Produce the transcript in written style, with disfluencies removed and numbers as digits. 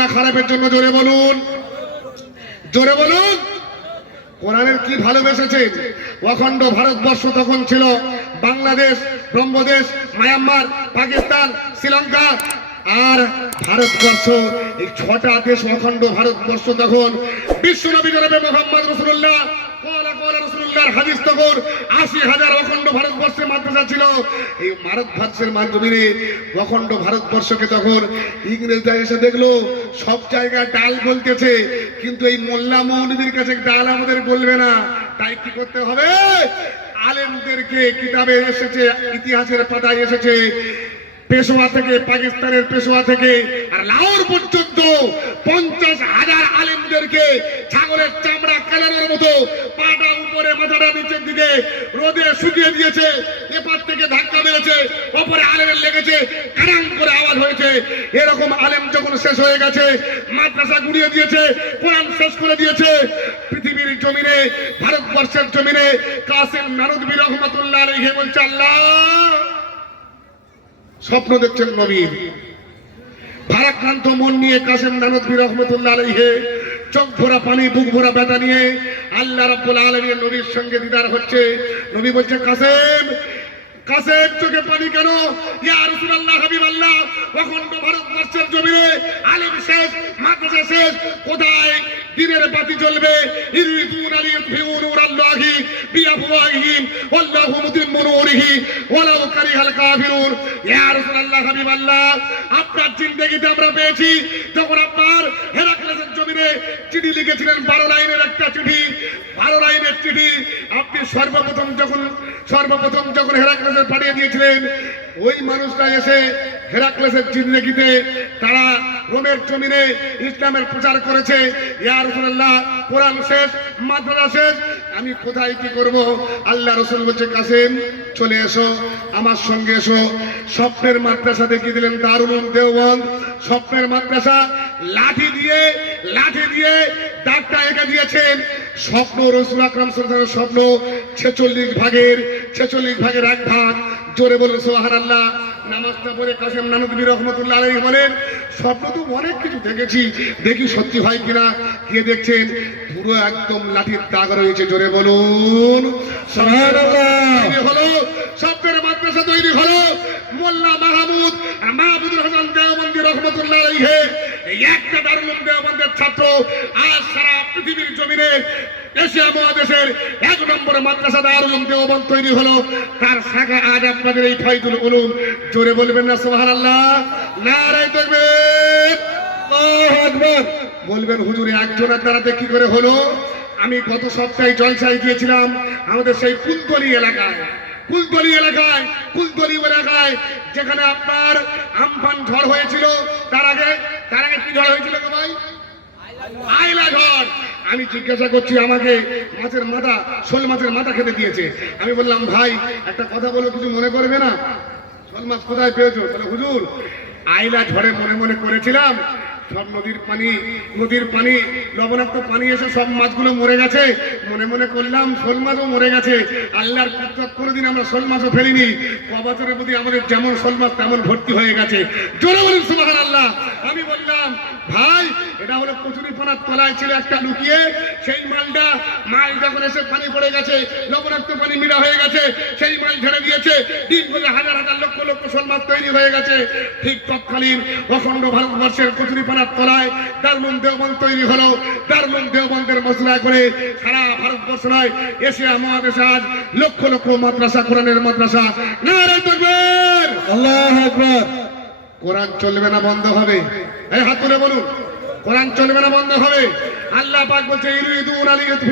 না খারাপের জন্য জোরে বলুন, জোরে বলুন। কোরআনের কি ভালোবেসেছেন। অখণ্ড ভারতবর্ষ তখন ছিল বাংলাদেশ, ব্রহ্মদেশ, মায়ানমার, পাকিস্তান, শ্রীলঙ্কা আর ভারতবর্ষ, এই ছটা দেশ অখণ্ড ভারতবর্ষ। তখন বিশ্বনবী জনাবে মুহাম্মদ রাসূলুল্লাহ হাদিস তখন ৮০,০০০ অখণ্ড ভারতবর্ষের মাদ্রাসা ছিল। এই ভারতবর্ষের মাধ্যমে অখণ্ড ভারতবর্ষকে তখন ইংরেজরা এসে দেখলো সব জায়গায় ডাল বলতেছে, কিন্তু এই মোল্লা মৌলবীর কাছে ডাল আমাদের বলবে না। তাই কি করতে হবে? আলেমদেরকে, কিতাবে এসেছে, ইতিহাসের পাতায় এসেছে, পেশোয়া থেকে, পাকিস্তানের পেশোয়া থেকে আর লাহোর পর্যন্ত ৫০,০০০ আলেমদেরকে ছাগলের চামড়া কালানোর মতো পাটা উপরে মাথাটা নিচের দিকে রোদে শুকিয়ে দিয়েছে। এপার থেকে ধাক্কা মেরেছে, ওপরে আলেমের লেগেছে, কারাং করে আওয়াজ হয়েছে। এরকম আলেম যখন শেষ হয়ে গেছে, মাদ্রাসা গুড়িয়ে দিয়েছে, কোরআন শেষ করে দিয়েছে, পৃথিবীর জমিনে, ভারতবর্ষের জমিনে কাসেম নানুতুবি রহমাতুল্লাহ আলাইহি বলছে, আল্লাহ স্বপ্ন দেখছেন নবীর। ভারাক্রান্ত মন নিয়ে কাসেম নানুতুবি রহমাতুল্লাহ আলাইহি চোখ ভরা পানি, বুক ভরা ব্যথা নিয়ে আল্লাহ রাব্বুল আলামিনের নবীর সঙ্গে দিদার হচ্ছে। নবী বলছে, কাসেম, কাসেম চোখে পানি কেন? ইয়া রাসূলুল্লাহ, হাবিবাল্লাহ, অখণ্ড ভারতবর্ষের জমিনে আলেম শেষ, মাদ্রাসা শেষ, কোথায় দিনের বাতি জ্বলবে? ইরিদুনা লিইউতফিউ নূরাল্লাহি বিআফওয়াহিহিম ওয়াল্লাহু মুতিম্মু নূরিহি ওয়ালাউ কারিহাল কাফিরুন। ইয়া রাসূলুল্লাহ, হাবিবাল্লাহ, আপনার জিন্দেগিতে আমরা পেয়েছি যখন আপনার হেরাক্লেসের জমিনে চিঠি লিখেছিলেন, 12 লাইনের একটা চিঠি, 12 লাইনের চিঠি আপনি সর্বপ্রথম যখন হেরাক্লেসে পাঠিয়ে দিয়েছিলেন, ওই মানুষরা এসে হেরাক্লেসের জিন্দেগিতে তারা রোমের জমিনে ইসলামের প্রচার করেছে। ইয়া রাসূলুল্লাহ, কোরআন শেষ, মাদ্রাসা শেষ, আমি কোথায় কি করব? আল্লাহ রাসূল বলছে, কাসেম চলে এসো, আমার সঙ্গে এসো। স্বপ্নের মাদ্রাসা দেখিয়ে দিলেন দারুল উলুম দেওবন্দ। স্বপ্নের মাদ্রাসা, লাঠি দিয়ে দাগটা এঁকে দিয়েছেন। স্বপ্ন রাসূল আকরাম সাল্লাল্লাহু আলাইহি ওয়াসাল্লামের স্বপ্ন 46 ভাগের 1 ভাগ। জোরে বলুন সুবহানাল্লাহ। নামাজটা পড়ে কাসেম নানুতুবি রহমাতুল্লাহ আলাইহি বলেন, স্বপ্ন তো অনেক কিছু দেখেছি, দেখি সত্যি হয় কিনা। কে দেখছেন? পুরো একদম লাঠির দাগ রয়েছে। জোরে বলুন সুবহানাল্লাহ। হলো স্বপ্নের মাদ্রাসা তৈরি হলো। মোল্লা মাহমুদুল হাসান দেওবন্দি রহমাতুল্লাহ আলাইহি এই একটা দারুল উলুম দেওবন্দের ছাত্র। আজ সারা পৃথিবীর জমিনে এশিয়া মহাদেশের 1 নম্বর মাদ্রাসা দারুল উলুম দেওবন্দ তৈরি হলো। তার শাখা আজ আপনাদের এই ফায়দুল উলুম। জোরে বলবেন না সুবহানাল্লাহ? নারায়ে তাকবীর, আল্লাহু আকবার। বলবেন, হুজুর একজনের দ্বারাতে কি করে হলো? আমি গত সপ্তাহে জলসায় গিয়েছিলাম আমাদের সেই কুলতলি এলাকায়, যেখানে আপনার আমফান ঝড় হয়েছিল। তার আগে কি ঝড় হয়েছিল গো ভাই? আইলা ঝড়। আমি জিজ্ঞাসা করছি, আমাকে মাছের মাথা, শোল মাছের মাথা খেতে দিয়েছে। আমি বললাম, ভাই একটা কথা বলো, কিছু মনে করবে না? শোল মাছ কোথায় পেয়েছো? তাহলে হুজুর আইলা ঝড়ে মনে মনে করেছিলাম সব নদীর পানি লবণাক্ত পানি এসে সব মাছগুলো মরে গেছে। মনে মনে করলাম শোল মাছও মরে গেছে। আল্লাহর কুদরত, কোনোদিন আমরা শোল মাছও ফেলিনি। কবছরের প্রতি আমাদের যেমন শোল মাছ তেমন ভর্তি হয়ে গেছে। জোরে বলুন সুবহানাল্লাহ। আমি বললাম, ভাই এটা হলো কচুরিপানার তলায় ছিল একটা লুকিয়ে, সেই মাল যখন এসে পানি পড়ে গেছে, লবণাক্ত পানি মিলা হয়ে গেছে, সেই মাল ঝেড়ে দিয়েছে, ডিম করে হাজার লক্ষ শোল মাছ তৈরি হয়ে গেছে। ঠিক তৎকালীন অখণ্ড ভারতবর্ষের কচুরিপানার তলায় দারুল উলুম দেওবন্দ তৈরি হলো। দারুল উলুম দেওবন্দের মসলা করে সারা ভারতবর্ষ নয়, এশিয়া মহাদেশে আজ লক্ষ মাদ্রাসা, কোরআনের মাদ্রাসা। নারায়ে তাকবীর, আল্লাহু আকবার। কোরআন চলবে না বন্ধ হবে? এই হাত তুলে বলুন, কোরআন চলবে না বন্ধ হবে? আল্লাহ পাক বলছে, ইরিদুনা লিইউতফিউ